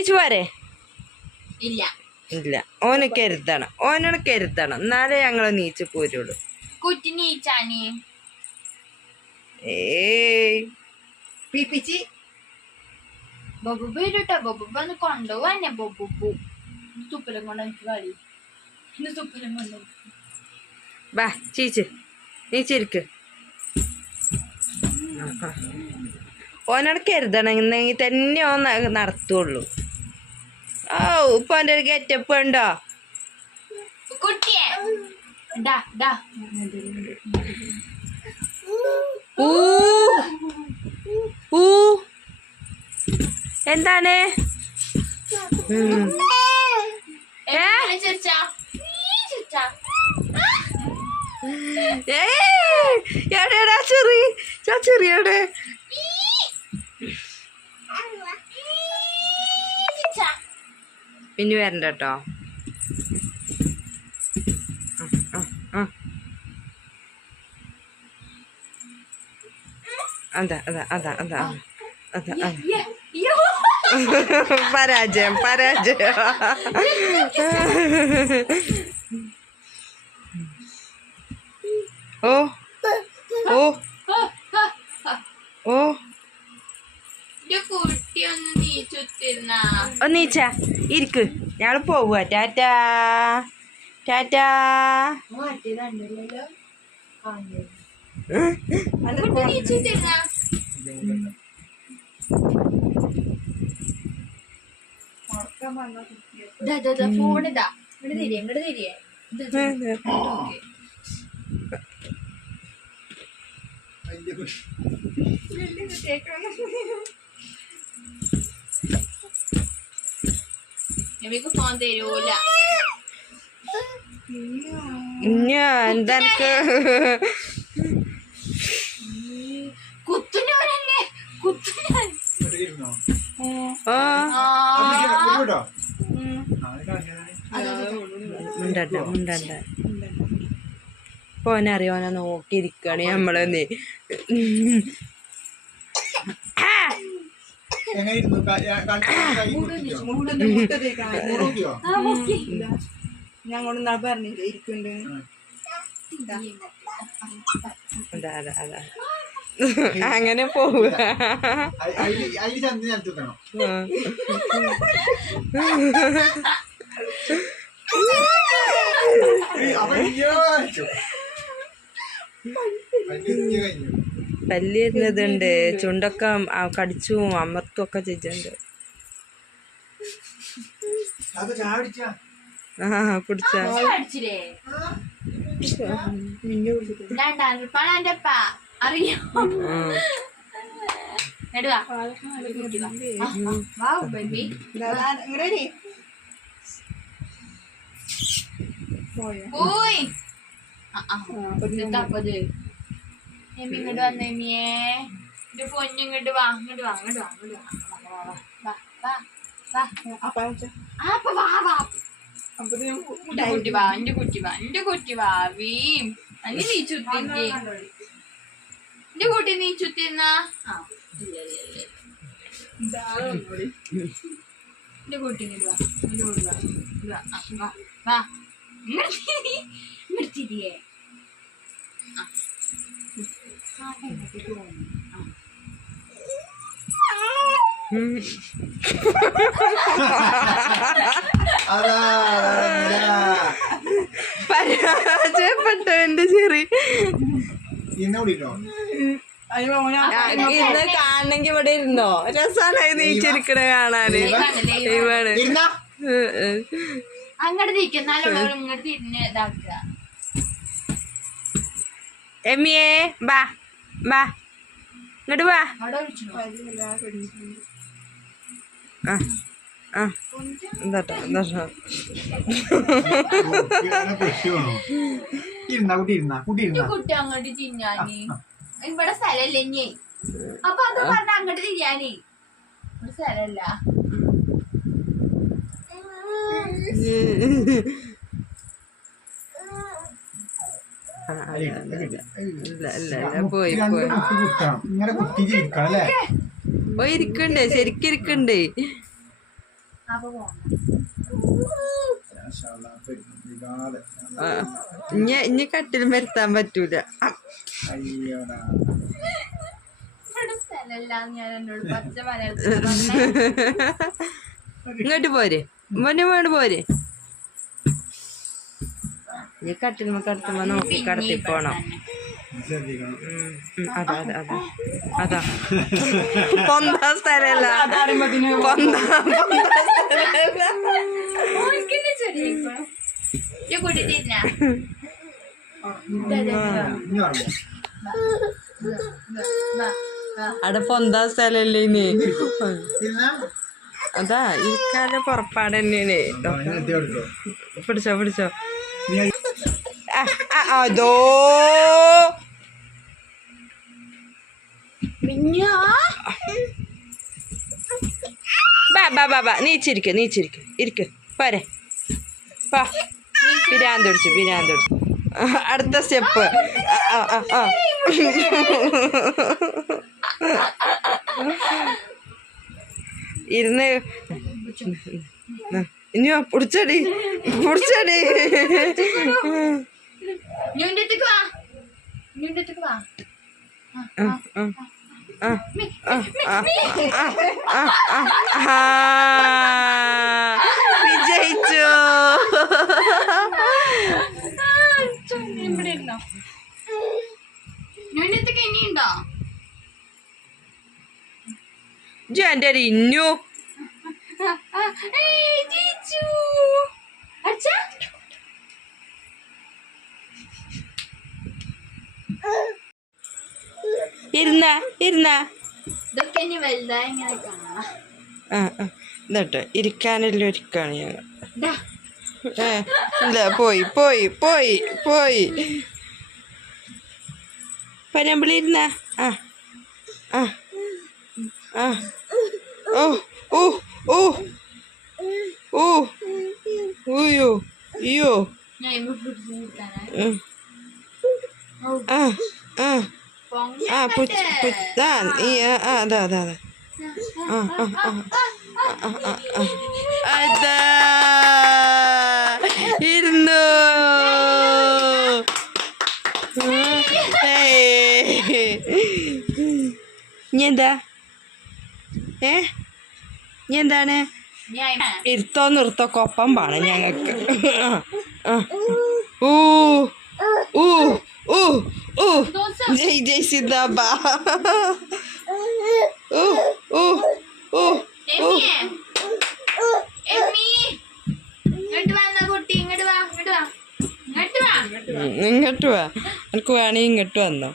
നീച്ചു പോരെ? ഇല്ല. ഇല്ല. ഓന് കരുതണം. ഓനോട് കരുതണം. എന്നാലേ ഞങ്ങൾ നീച്ചു പോരുള്ളൂ. കുറ്റി നീച്ചാനി ഏയ്. പിപ്പിച്ചി. ബൊബു വരൂട്ടോ. ബൊബു വന്ന് കൊണ്ടുപോവാന്നെ. ബൊബു തുപ്പലം കൊണ്ട് എനിക്ക് കളി. ഇന്ന് തുപ്പലം കൊണ്ട് ബാ ചീച്ച്. നീച്ചിരിക്ക്. ഓനോട് കരുതണം. എന്നെങ്കിൽ തന്നെ ഓൻ ന- നടത്തുള്ളൂ. ഓ ഇപ്പൊ എന്റെ ഒരു ഗെറ്റപ്പ് ഉണ്ടോ എന്താണ്? ചെറിയ ഏ? എങ്ങനെ ചിരിച്ചാ? നീ ചിരിച്ചാ? എവിടെയാടാ ചെറി? ചാ പിന്നെ വരണ്ട കേട്ടോ. പരാജയം പരാജയം. ഓ ഓ ഓ. ഒന്നീച്ച ഇരിക്ക്. ഞങ്ങൾ പോവുക. ടാറ്റാ. ടാറ്റാ. ഫോണിതാ. ഇങ്ങോട്ട് തിരിയെ ഇങ്ങോട്ട് തിരിയെ. എനിക്ക് ഫോൺ തരൂല. എന്താ കുത്തുന്നവരല്ലേ? ആ. മുണ്ടണ്ട മുണ്ടണ്ട നോക്കിയിരിക്കണേ നമ്മളെന്നേ മുറുക്കിയോ? ഞങ്ങൾ നാ പറഞ്ഞില്ല ഇരിക്കുന്നുണ്ട്. അങ്ങനെ പോവുക. അയ്- അയിൽ അയിൽ ചന്തി നിലത്ത് വെക്കണം. ഏയ് അപ്പൊ ഇയ്യോ കാണിച്ചു. അതിന്റെ ഇഞ്ഞ് കഴിഞ്ഞു. പല്ലിരുന്നതുണ്ട് ചുണ്ടൊക്കെ ആ കടിച്ചു അമർത്തും ഒക്കെ ചെയ്തിട്ടുണ്ട്. ആ കുടിച്ച. പോയോ. പോയി തപ്പത് എമ്മി ഇങ്ങോട്ട് വന്നു എമ്മിയേ എന്റെ പൊന്നു ഇങ്ങോട്ട് വാ ഇങ്ങോട്ട് വാ ഇങ്ങോട്ട് വാ ഇങ്ങോട്ട് വാ. വാ വാ വാ അപ്പൊ വാ വാ. എന്റെ കുട്ടി വാ എന്റെ കുട്ടി വാ എന്റെ കുട്ടി വാ വീം. അനി നീ ചുത്തിക്ക് എന്റെ കുട്ടി നീ ചുത്തിന്ന ആ. എന്റെ കുട്ടി ഇങ്ങോട്ട് വാ ഇങ്ങോട്ട് വാ വാ. വാ വാ. ഇങ്ങോട്ട് തിരിയേ. ആ. പരാജയപ്പെട്ടു എന്റെ ചെറി. ഇന്ന് കാണണെങ്കി ഇവിടെ ഇരുന്നോ? രസാനായി നീച്ചിരിക്കണ കാണാന്. ഇരുന്നാ. അങ്ങോട്ട് ഇങ്ങോട്ട് എമ്മിയേ ബാ. ബാ ഇങ്ങോട്ട് വാ. ആ ആ. എന്താട്ടോ എന്താട്ടോ ഇരുന്നാ കുട്ടി ഇരുന്നാ കുട്ടി ഇരുന്നാ. കുട്ടി അങ്ങോട്ട് തിരിഞ്ഞാന് ഇവിടെ സ്ഥലല്ലേ ഇനി അപ്പൊ അത് പറഞ്ഞ അങ്ങോട്ട് തിരിയാനേ ഇവിടെ സ്ഥലല്ല. പോയി പോയി. ഇരിക്കണ്ടേ ശരിക്കും ഇനി ഇനി കട്ടിൽ വരുത്താൻ പറ്റൂല. ഇങ്ങോട്ട് പോരെ. മോനെ വേണ്ട പോരെ. ഇനി കട്ടിലുമ കടത്തുമ്പോ നോക്കി കടത്തി പോണം. അവിടെ പൊന്താ സ്ഥലല്ലേ ഇനി? അതാ ഇക്കാലം പുറപ്പാട് തന്നെയാണ് പിടിച്ചോ പിടിച്ചോ. അതോ ബാ ബാ ബാ ബാ. നീച്ചിരിക്ക നീച്ചിരിക്ക. ഇരിക്ക. പോരെ. പാ. പിരാന്ത് പിടിച്ചു പിരാന്ത് പിടിച്ചു. അടുത്ത സ്റ്റെപ്പ്. ഇരുന്ന് ഇനിയോ പിടിച്ചടി പിടിച്ചടി. ന്യൂന്റെ അടുത്തേക്ക് വാ ന്യൂന്റെ അടുത്തേക്ക് വാ വിജയിച്ചു ഇവിടെ ഉണ്ടോ ന്യൂന്റെ അടുത്തേക്ക് ഇനിയുണ്ടോ ജി എന്റെ ഒരു ജിച്ചു അച്ഛാ ഇരുന്ന ഇരുന്ന. ഇതൊക്കെ ഇനി വലുതായി ഇങ്ങനെ കാണാം. ആ ആ. എന്നിട്ട് ഇരിക്കാനെല്ലാം ഒരുക്കാണ് ഞങ്ങൾ ഏ ഇല്ല പോയി പോയി പോയി പോയി. പനമ്പിളി ഇരുന്ന. ആ ആ ആ. ഓ ഓ ഓ. ഓ ഓയോ അയ്യോ да, и, а, да, да, да. А, а, а, а, а, а. Айда! Ирно! എന്താ ഏ നീ എന്താണ് ഇരുത്തോ നിർത്തോ കൊപ്പം പാണ് ഞങ്ങൾക്ക് ഊ ഊ Uh, uh, JJ si Daba. uh, uh, uh, uh. ഇങ്ങോട്ട് വാ എനിക്ക് വേണേ ഇങ്ങോട്ട് വന്നോ.